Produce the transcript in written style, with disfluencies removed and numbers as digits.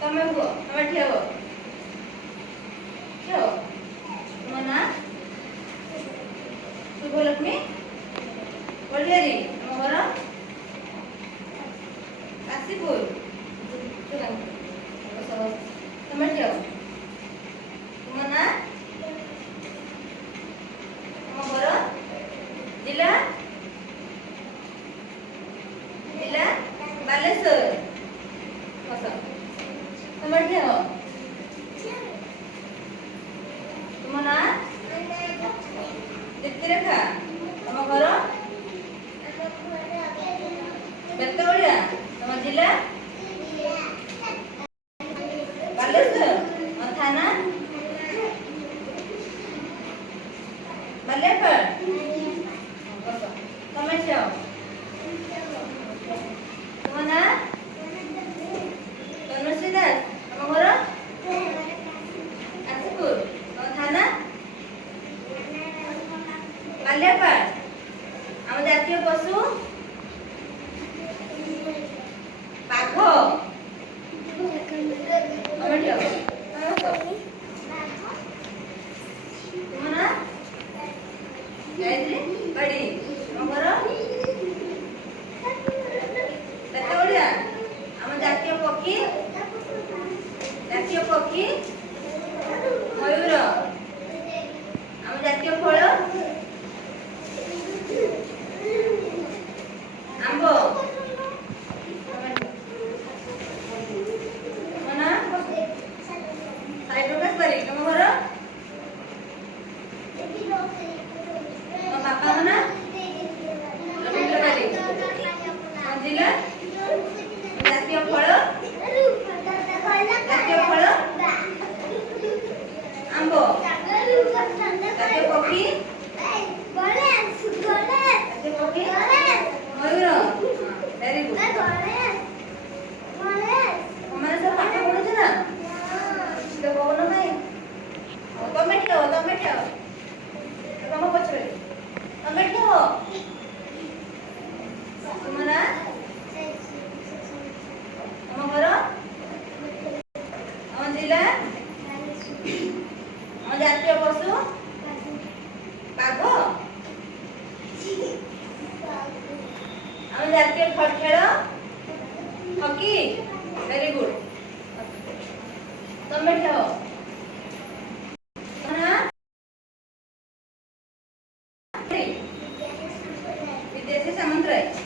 ତମେ ହୁଅ, ତମେ ଠିଆ ହୁଅ। ଠିଆ ହୁଅ। ତୁମ ନାଁ? ଶୁଭଲକ୍ଷ୍ମୀ ପଡ଼ିଆରୀ। ତମ ଘର? କାଶୀପୁର। ତମେ ଠିଆ ହୁଅ। ତୁମ ନାଁ? ତମ ଘର? ଜିଲ୍ଲା? ଜିଲ୍ଲା ବାଲେଶ୍ୱର। ବସ। ତମେ ଠିଆ ହୁଅ। ତୁମ ନାଁ? ଦୀପ୍ତିରେଖା। ତମ ଘର? ବେତବଳିଆ। ତମ ଜିଲ୍ଲା? ବାଲେଶ୍ୱର। ଥାନା? ବାଲିଆପାଳ। ବସ। ତମେ ଠିଆ ହୁଅ। ତୁମ ନାଁ? ତନୁଶ୍ରୀ ଦାସ। ତମ ଘର? କାଶୀପୁର। ତମ ଥାନା? ବାଲିଆପାଳ। ଆମ ଜାତୀୟ ପଶୁ? ବାଘ। ତମେ ଠିଆ ହୁଅ। ତୁମ ନାଁ? ଗାୟତ୍ରୀ ବାଡ଼ି। ତମ ଘର? ବେତବଳିଆ। ଆମ ଜାତୀୟ ପକ୍ଷୀ? ଜାତୀୟ ପକ୍ଷୀ ମୟୂର। ଆମ ଜାତୀୟ ଫଳ? ଆମ୍ବ। ତମ ନାଁ? ସାଇ ପ୍ରକାଶ ବାରିକ। ତମ ଘର? ତମ ବାପାଙ୍କ ନାଁ? ରବୀନ୍ଦ୍ର ବାରିକ। ତମ ଜିଲ୍ଲା? ଜାତୀୟ ଫଳ? ଜାତୀୟ ଫଳ ଆମ୍ବ। ଜାତୀୟ ପକ୍ଷୀ? ଜାତୀୟ ପକ୍ଷୀ ମୟୂର। Very good. ତମେ ସବୁ ପାଠ ପଢୁଛ ନା? କିଛି ତ କହୁନ ଭାଇ। ତମେ ଠିଆ ହୁଅ। ତମେ ଠିଆ ହୁଅ। ତମ ପଛରେ ତମେ ଠିଆ ହୁଅ। ତୁମ ନାଁ? ତମ ଘର? ଆମ ଜିଲ୍ଲା? ଆମ ଜାତୀୟ ପଶୁ? ବାଘ। ଆମ ଜାତୀୟ ଖେଳ? ହକି। Very good. ତମେ ଠିଆ ହୁଅ। ବିଦେଶୀ ସାମନ୍ତରାୟ।